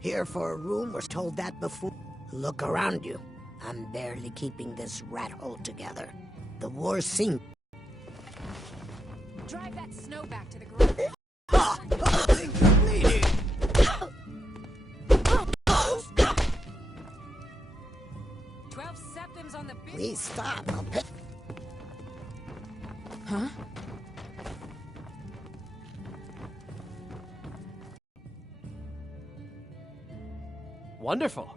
Here for a room? We're told that before. Look around you. I'm barely keeping this rat hole together. The war seems... Drive that snow back to the garage. Bleeding! 12 septims on the big... Please stop. I'll pay... Huh? Wonderful.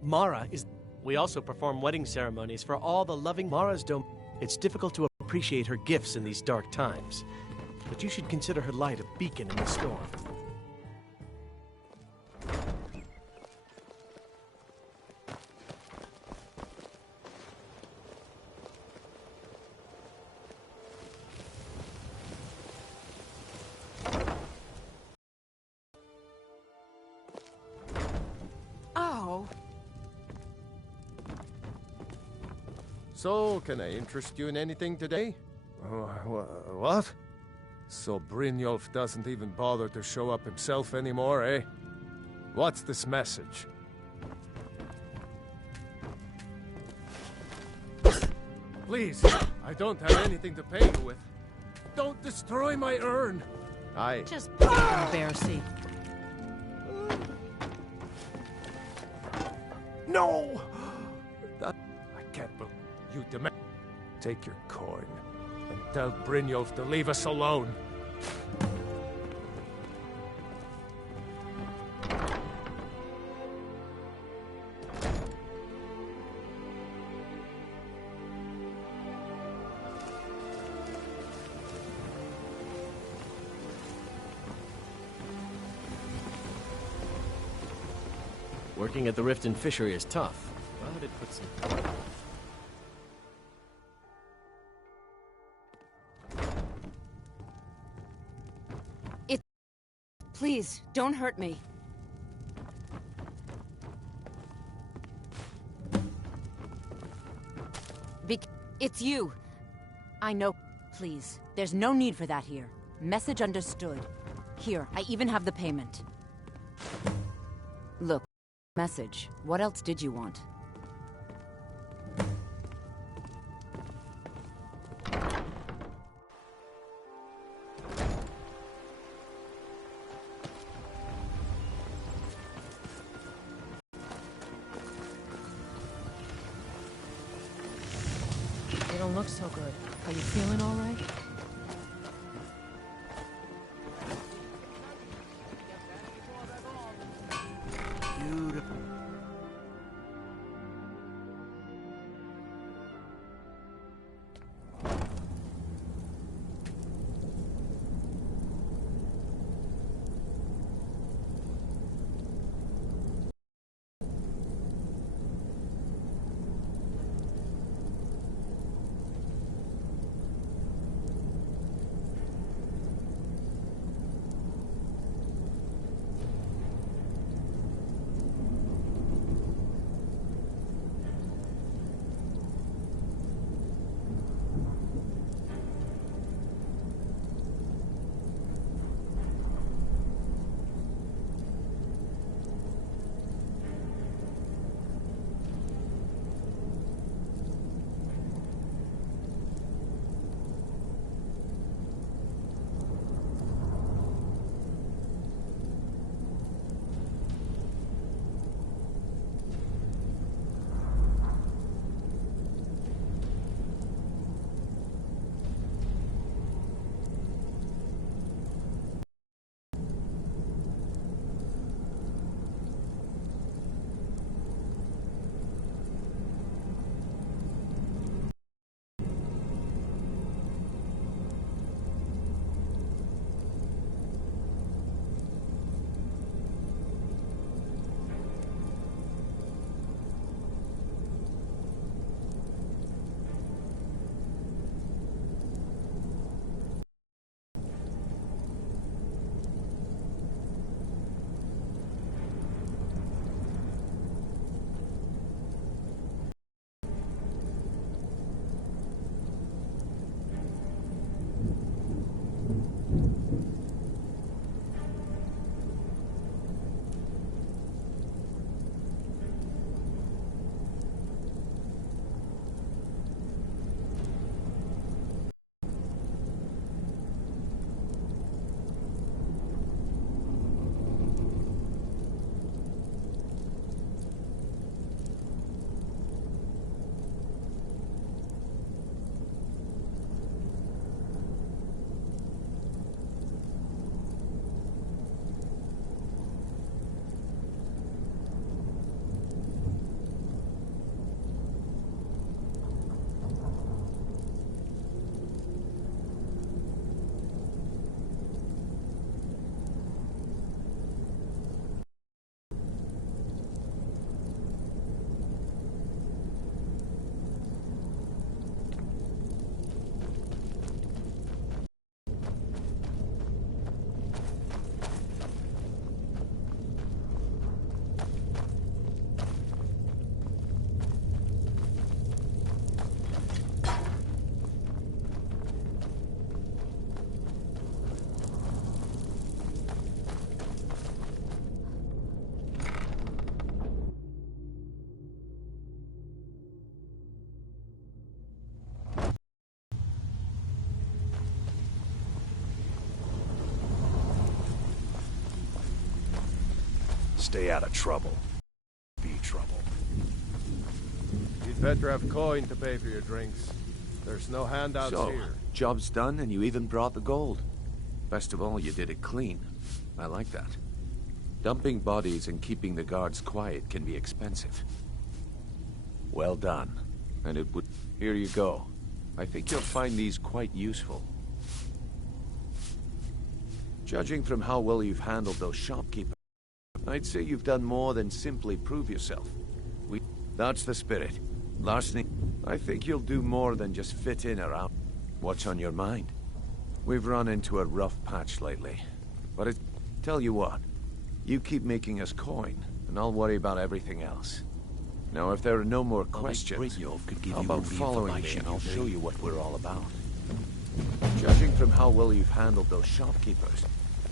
Mara is... We also perform wedding ceremonies for all the loving Mara's dome. It's difficult to appreciate her gifts in these dark times, but you should consider her light a beacon in the storm. So, can I interest you in anything today? What? So Brynjolf doesn't even bother to show up himself anymore, eh? What's this message? Please, I don't have anything to pay you with. Don't destroy my urn! Just embarrassing. No! I can't believe you demand. Take your coin and tell Brynjolf to leave us alone. Working at the Riften Fishery is tough. Well, I did put some... Please, don't hurt me. It's you. I know. Please, there's no need for that here. Message understood. Here, I even have the payment. Look, message. What else did you want? You don't look so good. Are you feeling all right? Beautiful. stay out of trouble. Be trouble. You'd better have coin to pay for your drinks. There's no handouts So, here. job's done and you even brought the gold. Best of all, you did it clean. I like that. Dumping bodies and keeping the guards quiet can be expensive. Well done. And it would... Here you go. I think you'll find these quite useful. Judging from how well you've handled those shopkeepers, I'd say you've done more than simply prove yourself. That's the spirit. Larceny, I think you'll do more than just fit in around. What's on your mind? We've run into a rough patch lately. But tell you what, you keep making us coin, and I'll worry about everything else. Now, if there are no more questions, how about following me and I'll show you what we're all about. Judging from how well you've handled those shopkeepers,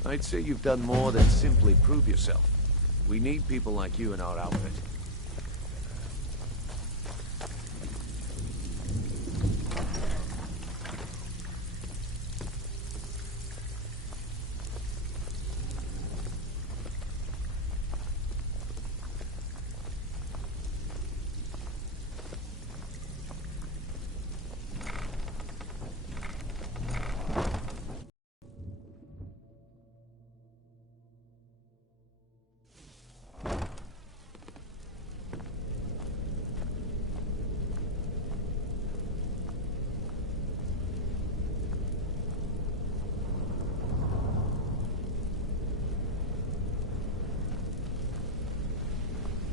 I'd say you've done more than simply prove yourself. We need people like you in our outfit.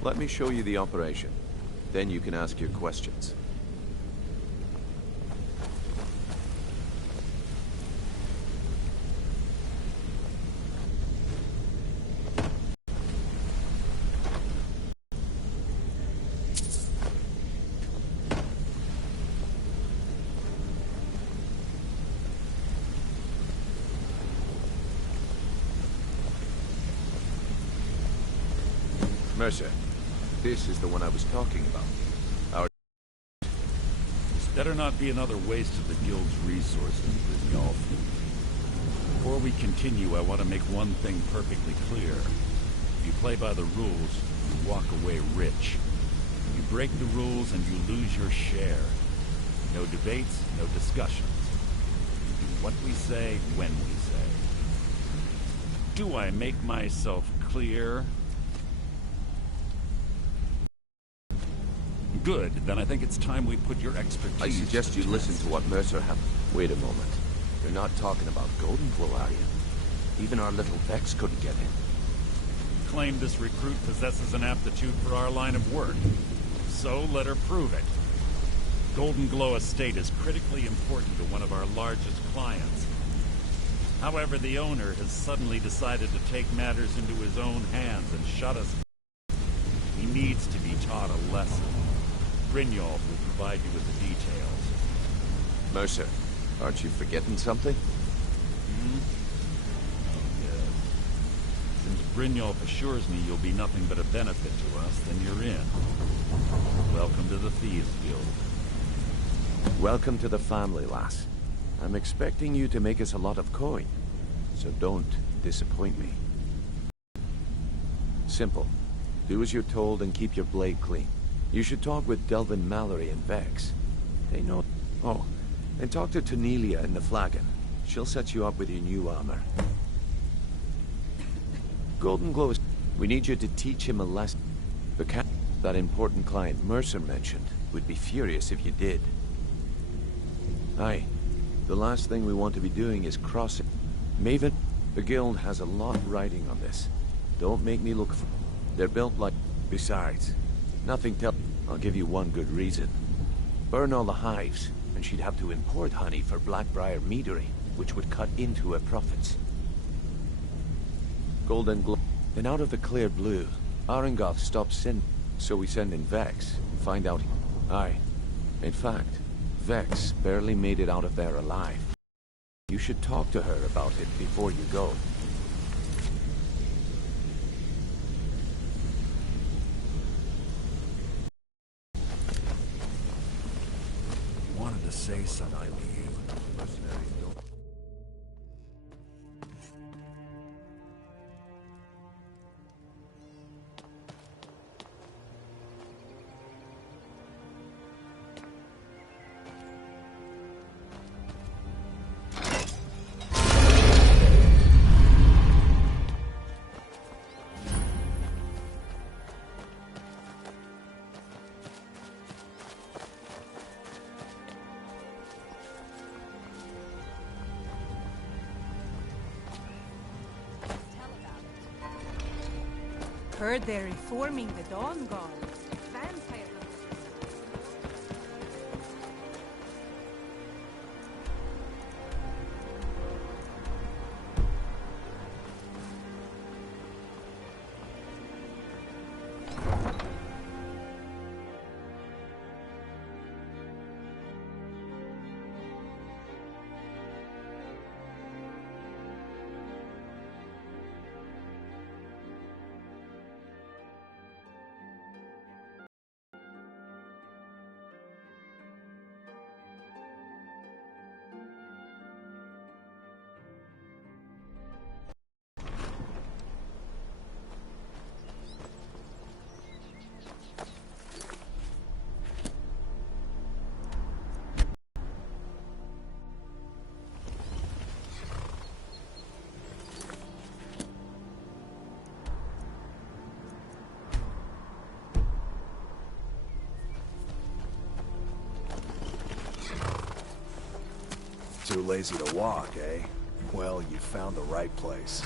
Let me show you the operation. Then you can ask your questions. Mercer. This is the one I was talking about. This better not be another waste of the Guild's resources, Brynjolf. Before we continue, I want to make one thing perfectly clear. If you play by the rules, you walk away rich. You break the rules and you lose your share. No debates, no discussions. We do what we say, when we say. Do I make myself clear? Good, then I think it's time we put your expertise... I suggest you listen to what Mercer had... Wait a moment. You're not talking about Golden Glow, are you? Even our little Vex couldn't get in. Claim this recruit possesses an aptitude for our line of work. So let her prove it. Golden Glow Estate is critically important to one of our largest clients. However, the owner has suddenly decided to take matters into his own hands and shut us. He needs to be taught a lesson. Brynjolf will provide you with the details. Mercer, aren't you forgetting something? Yes. Since Brynjolf assures me you'll be nothing but a benefit to us, then you're in. Welcome to the Thieves Guild. Welcome to the family, lass. I'm expecting you to make us a lot of coin, so don't disappoint me. Simple. Do as you're told and keep your blade clean. You should talk with Delvin Mallory and Vex. They know... Oh, and talk to Tanelia in the Flagon. She'll set you up with your new armor. Golden Glow is... We need you to teach him a lesson. The cat... That important client Mercer mentioned would be furious if you did. Aye. The last thing we want to be doing is crossing... Maven, the Guild has a lot riding on this. Don't make me look for... They're built like... Besides, nothing tell... I'll give you one good reason. Burn all the hives, and she'd have to import honey for Blackbriar meadery, which would cut into her profits. Golden Glow... Then out of the clear blue, Arengoth stopped sending... So we send in Vex, and find out... Aye. In fact, Vex barely made it out of there alive. You should talk to her about it before you go. Wanted to say something to you. Mercenaries don't... Heard they're reforming the Dawn Guard. Vampire. Too lazy to walk, eh? Well, you found the right place.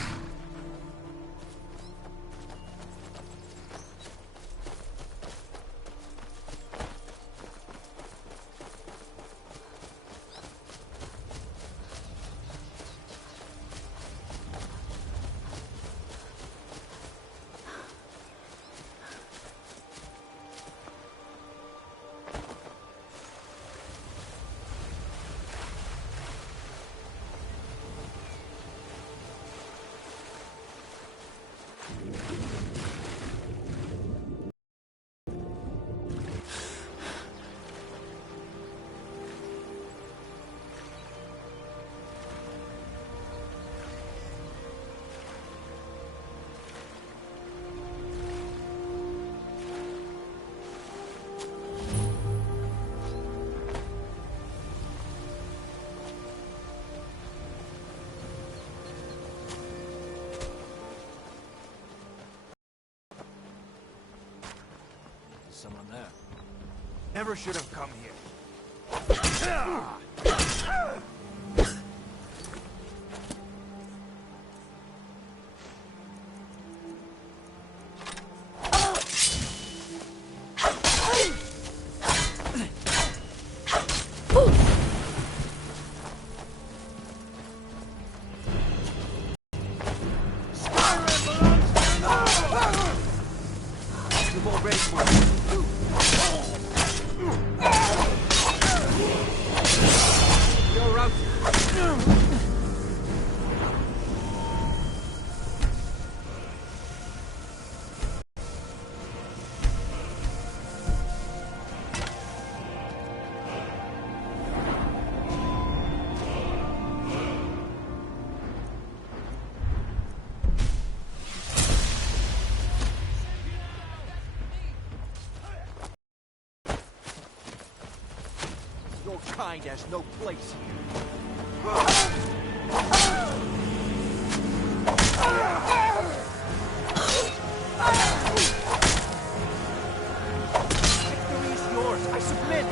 Someone there. Never should have come here. Skyrim belongs to the North! You've already won. You're out. Your kind has no place Victory is yours. I submit.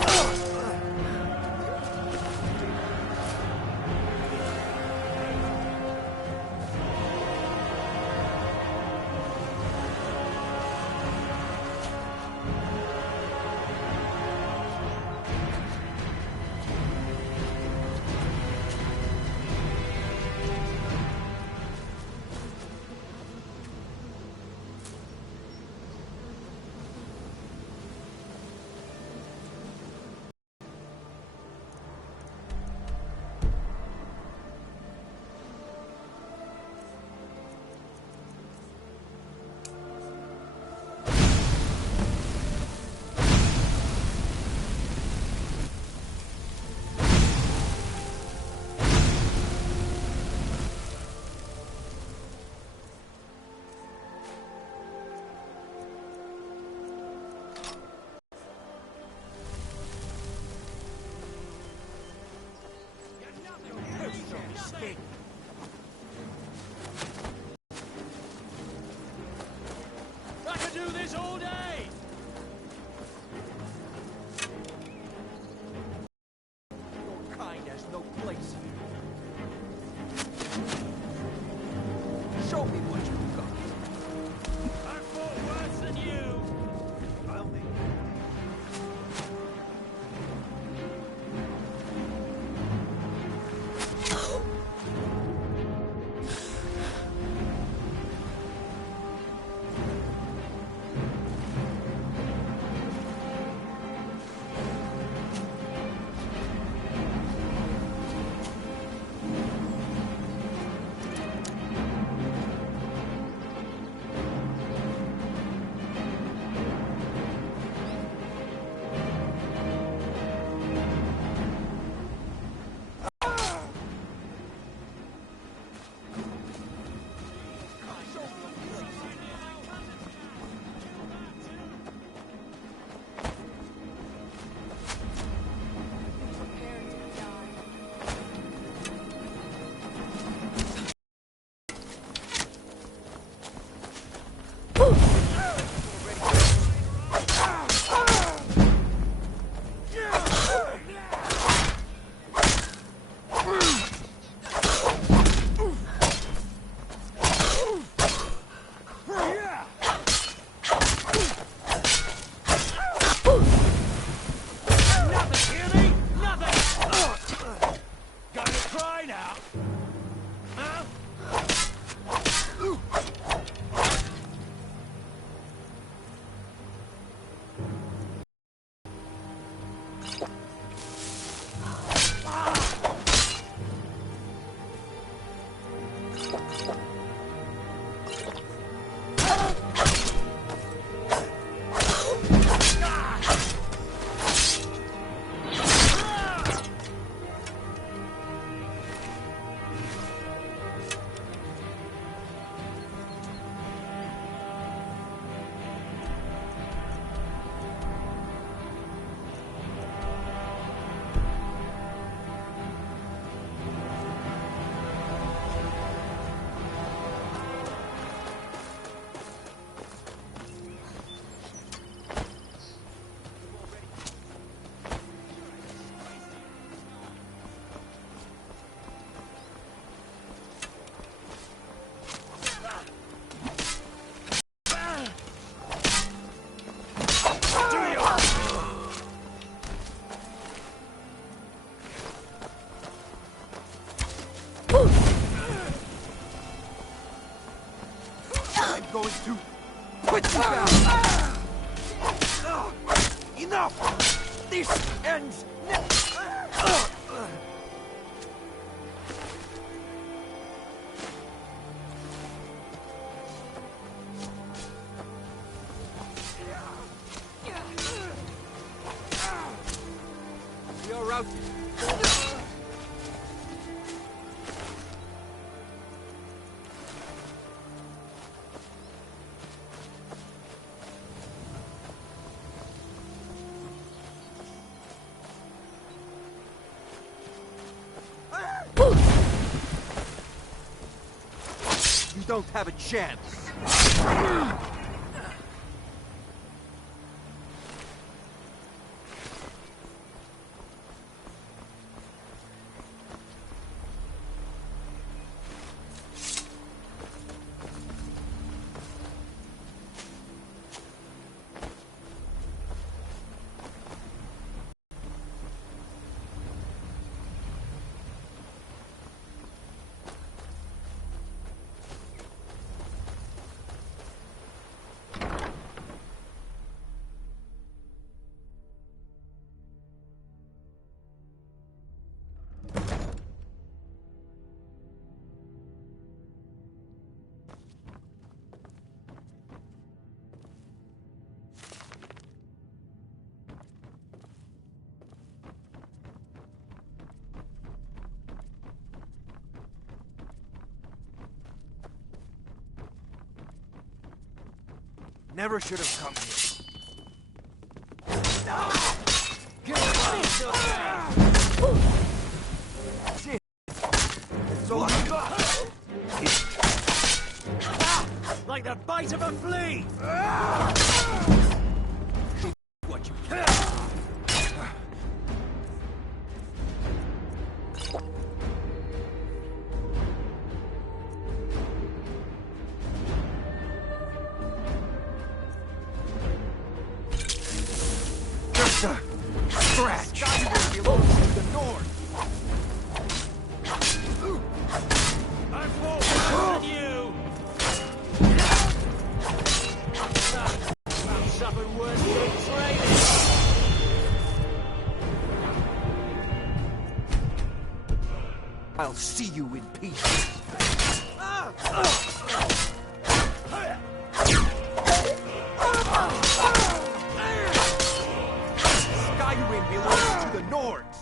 This ends now. You're out. You don't have a chance. Never should have come here. Shit. It's so like the bite of a flea. What you can. Scratch! Skyrim belongs to the north! I'm forward than you! I've suffered worse betrayal! I'll see you in peace! Skyrim belongs to the Nords!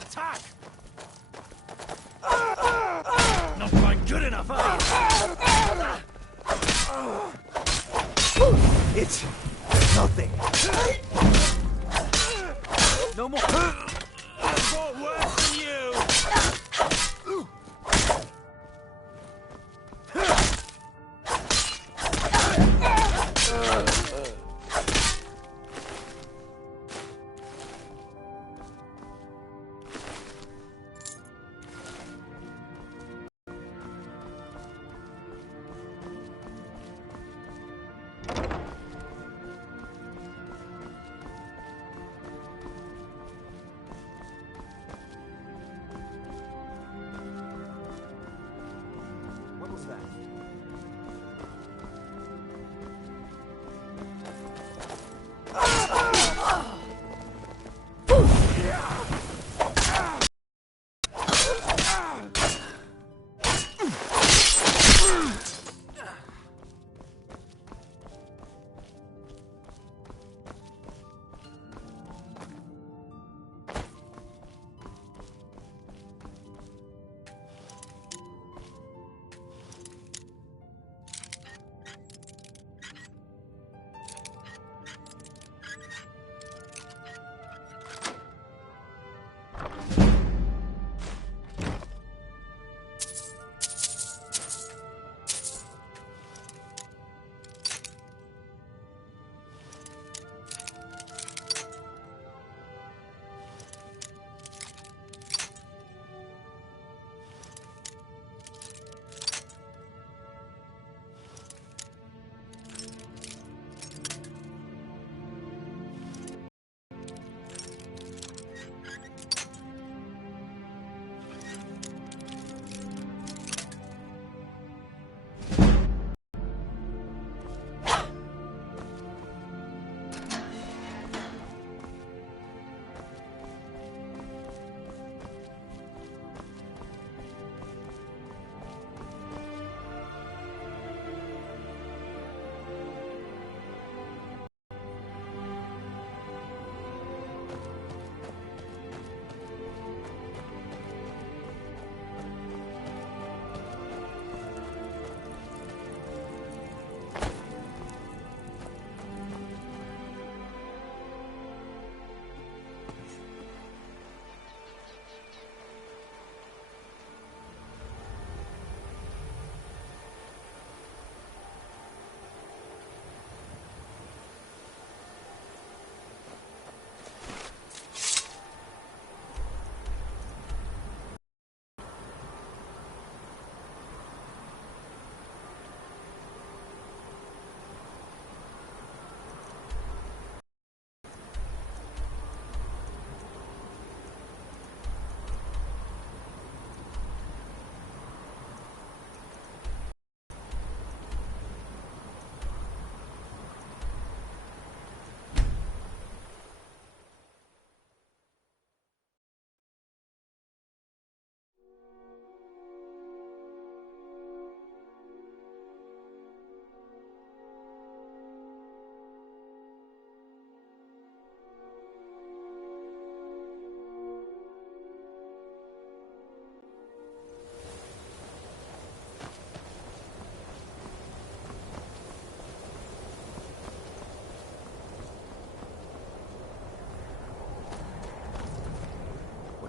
Attack! Not quite good enough, eh? It's nothing. No more. I've fought worse than you.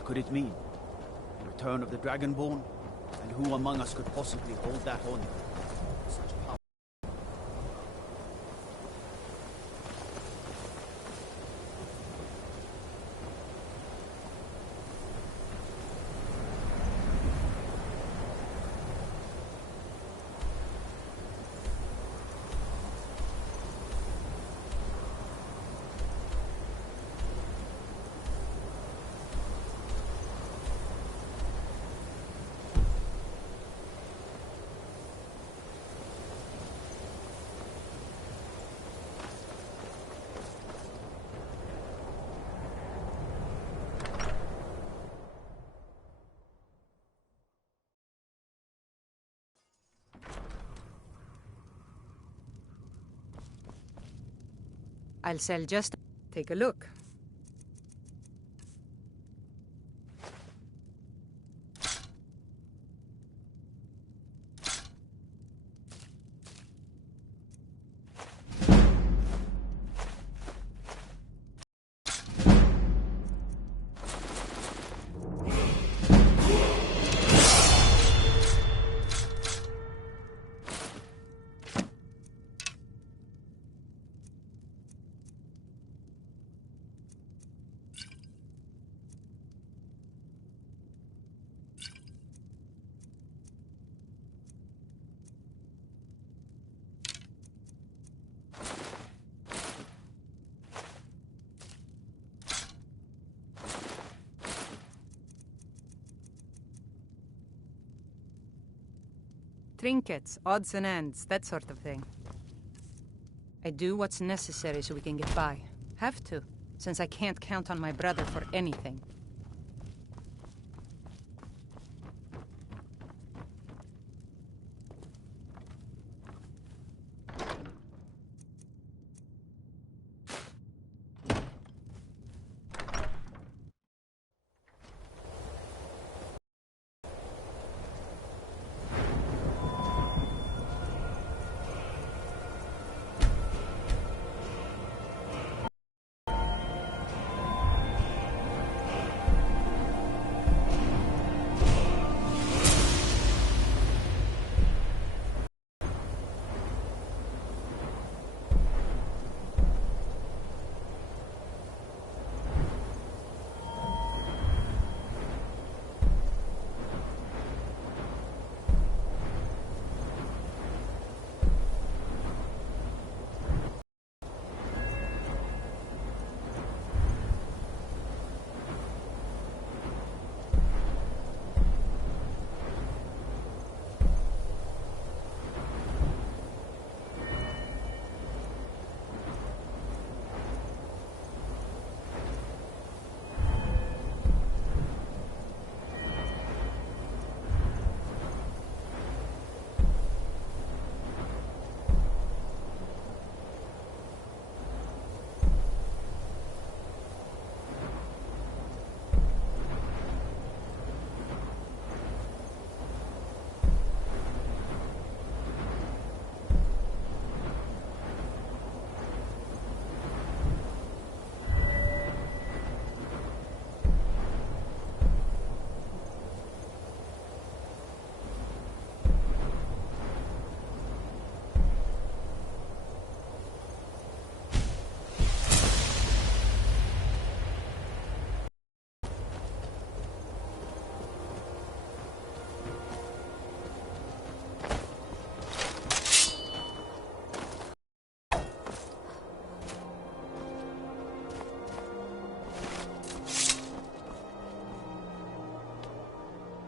could it mean? The return of the Dragonborn? And who among us could possibly hold that on? Such power. I'll sell just... Take a look. Trinkets, odds and ends, that sort of thing. I do what's necessary so we can get by. Have to, since I can't count on my brother for anything.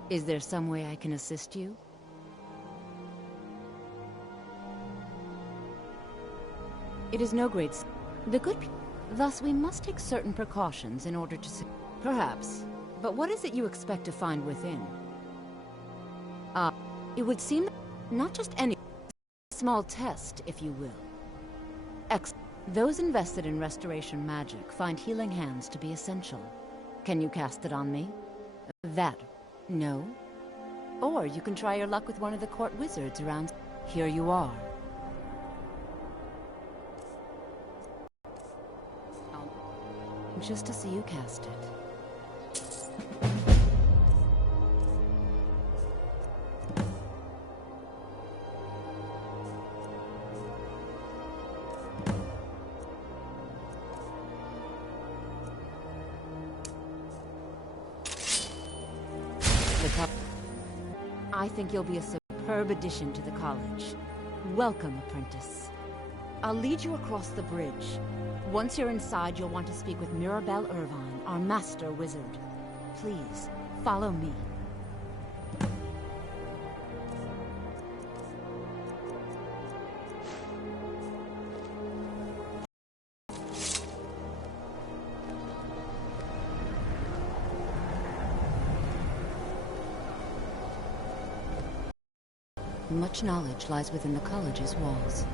Is there some way I can assist you? It is no great... The good people... Thus, we must take certain precautions in order to... Perhaps. But what is it you expect to find within? It would seem that not just any... small test, if you will. Those invested in restoration magic find healing hands to be essential. Can you cast it on me? That... No? Or you can try your luck with one of the court wizards around... Here you are. Just to see you cast it. I think you'll be a superb addition to the college. Welcome, apprentice. I'll lead you across the bridge. Once you're inside, you'll want to speak with Mirabelle Irvine, our master wizard. Please, follow me. Much knowledge lies within the college's walls.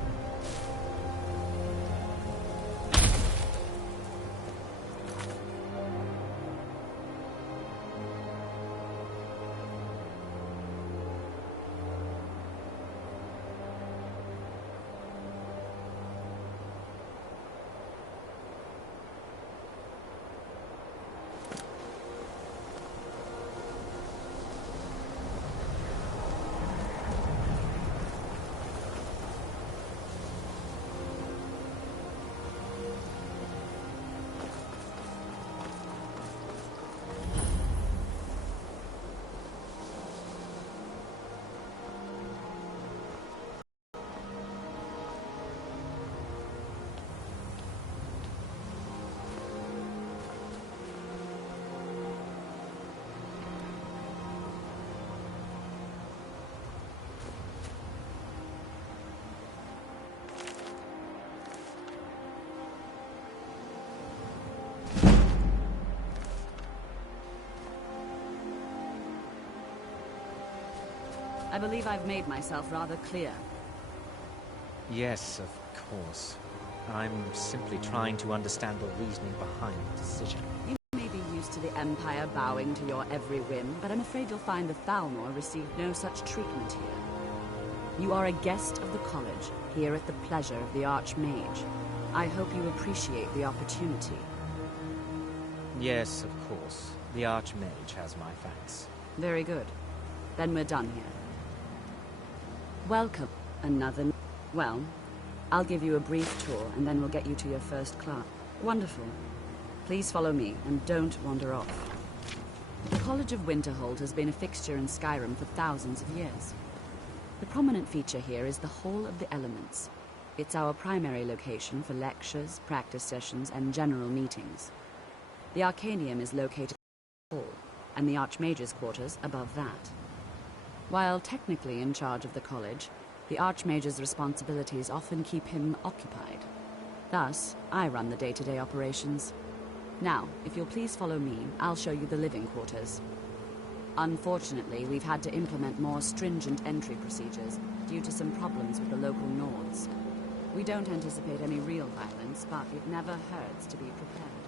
I believe I've made myself rather clear. Yes, of course. I'm simply trying to understand the reasoning behind the decision. You may be used to the Empire bowing to your every whim, but I'm afraid you'll find the Thalmor received no such treatment here. You are a guest of the college, here at the pleasure of the Archmage. I hope you appreciate the opportunity. Yes, of course. The Archmage has my thanks. Very good. Then we're done here. Welcome. Another... Well, I'll give you a brief tour, and then we'll get you to your first class. Wonderful. Please follow me, and don't wander off. The College of Winterhold has been a fixture in Skyrim for thousands of years. The prominent feature here is the Hall of the Elements. It's our primary location for lectures, practice sessions, and general meetings. The Arcanium is located in the hall, and the Archmage's quarters above that. While technically in charge of the college, the Archmage's responsibilities often keep him occupied. Thus, I run the day-to-day operations. Now, if you'll please follow me, I'll show you the living quarters. Unfortunately, we've had to implement more stringent entry procedures due to some problems with the local Nords. We don't anticipate any real violence, but it never hurts to be prepared.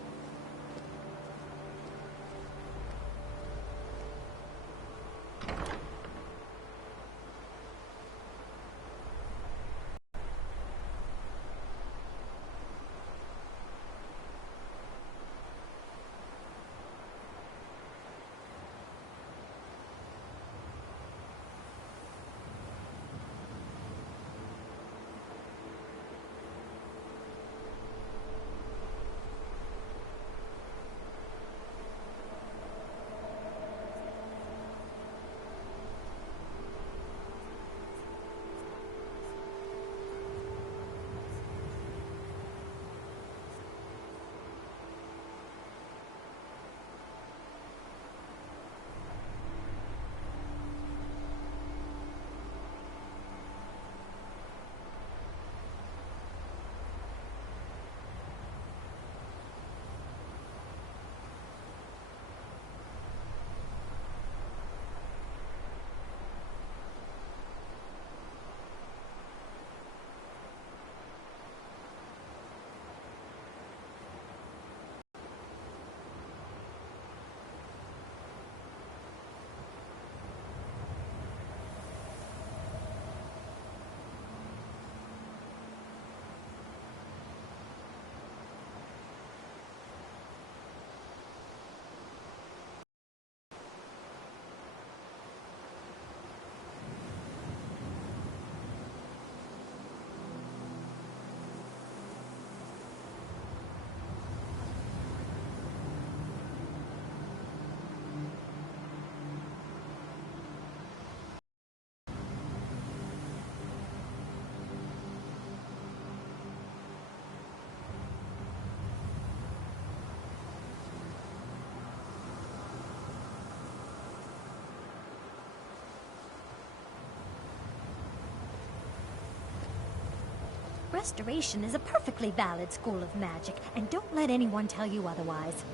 Restoration is a perfectly valid school of magic, and don't let anyone tell you otherwise.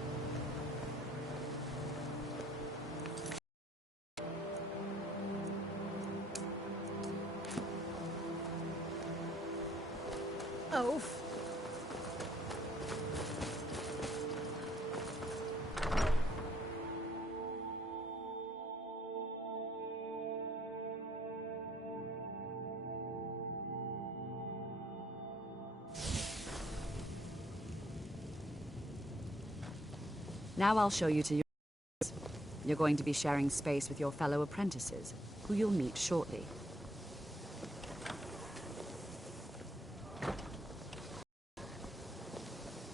Oh. Now I'll show you to your... You're going to be sharing space with your fellow apprentices, who you'll meet shortly.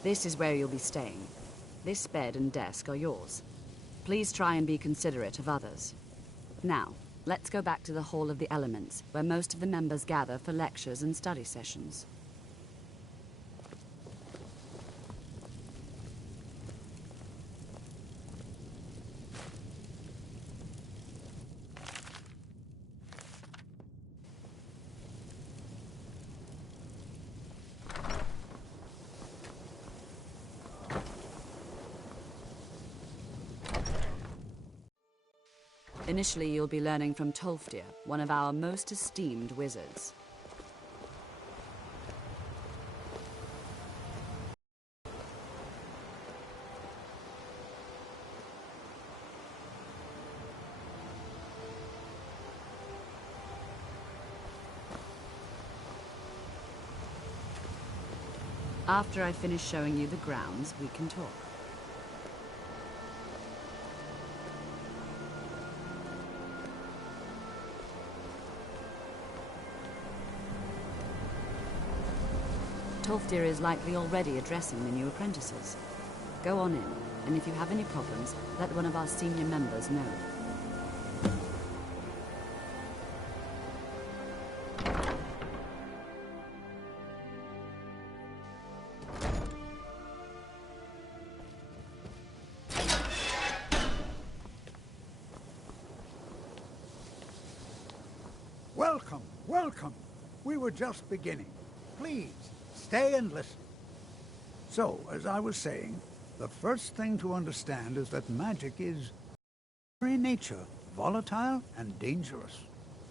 This is where you'll be staying. This bed and desk are yours. Please try and be considerate of others. Now, let's go back to the Hall of the Elements, where most of the members gather for lectures and study sessions. Initially, you'll be learning from Tolfdir, one of our most esteemed wizards. After I finish showing you the grounds, we can talk. Tolfdir is likely already addressing the new apprentices. Go on in, and if you have any problems, let one of our senior members know. Welcome, welcome. We were just beginning. Please, stay and listen. So, as I was saying, the first thing to understand is that magic is, by very nature, volatile and dangerous.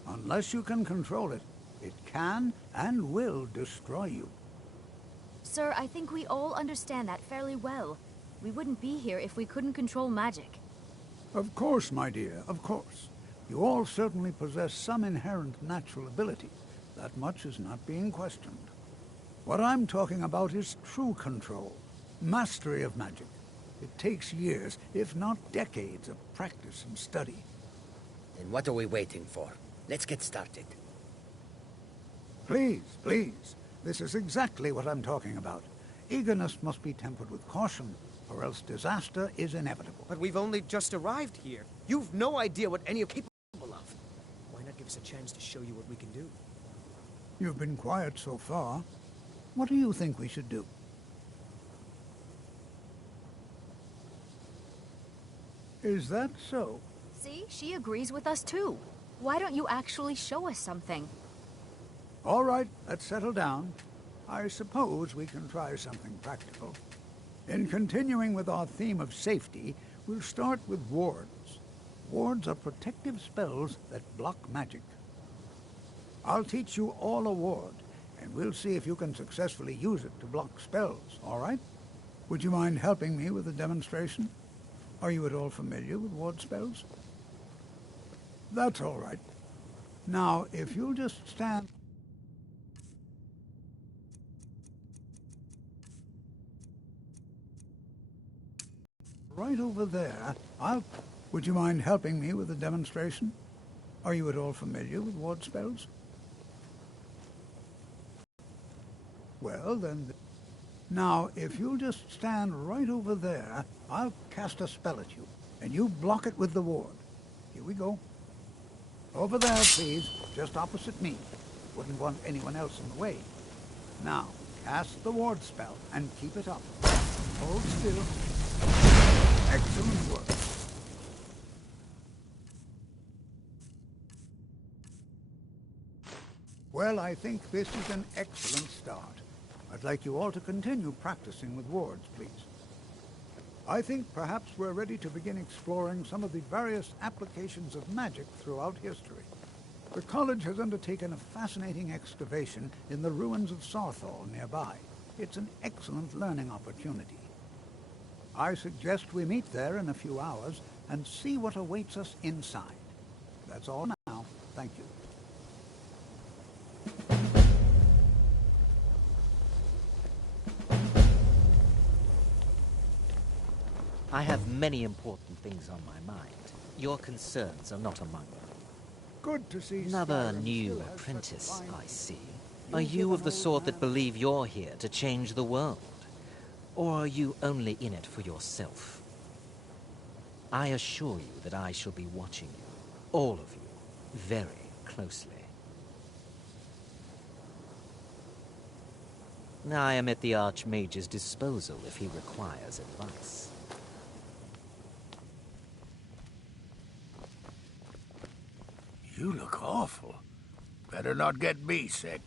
Unless you can control it, it can and will destroy you. Sir, I think we all understand that fairly well. We wouldn't be here if we couldn't control magic. Of course, my dear, of course. You all certainly possess some inherent natural ability. That much is not being questioned. What I'm talking about is true control, mastery of magic. It takes years, if not decades, of practice and study. Then what are we waiting for? Let's get started. Please, please. This is exactly what I'm talking about. Eagerness must be tempered with caution, or else disaster is inevitable. But we've only just arrived here. You've no idea what any are capable of. Why not give us a chance to show you what we can do? You've been quiet so far. What do you think we should do? Is that so? See, she agrees with us too. Why don't you actually show us something? All right, let's settle down. I suppose we can try something practical. In continuing with our theme of safety, we'll start with wards. Wards are protective spells that block magic. I'll teach you all a ward, and we'll see if you can successfully use it to block spells, all right? Would you mind helping me with the demonstration? Are you at all familiar with ward spells? That's all right. Now, if you'll just stand... right over there, Would you mind helping me with the demonstration? Are you at all familiar with ward spells? Well, then... Now, if you'll just stand right over there, I'll cast a spell at you, and you block it with the ward. Here we go. Over there, please, just opposite me. Wouldn't want anyone else in the way. Now, cast the ward spell, and keep it up. Hold still. Excellent work. Well, I think this is an excellent start. I'd like you all to continue practicing with wards, please. I think perhaps we're ready to begin exploring some of the various applications of magic throughout history. The college has undertaken a fascinating excavation in the ruins of Sarthal nearby. It's an excellent learning opportunity. I suggest we meet there in a few hours and see what awaits us inside. That's all now. Thank you. I have many important things on my mind. Your concerns are not among them. Good to see Another Skyrim new still has apprentice, such a fine I see. You'll Are give you an of the old sort that man- believe you're here to change the world? Or are you only in it for yourself? I assure you that I shall be watching you, all of you, very closely. I am at the Archmage's disposal if he requires advice. You look awful. Better not get me sick.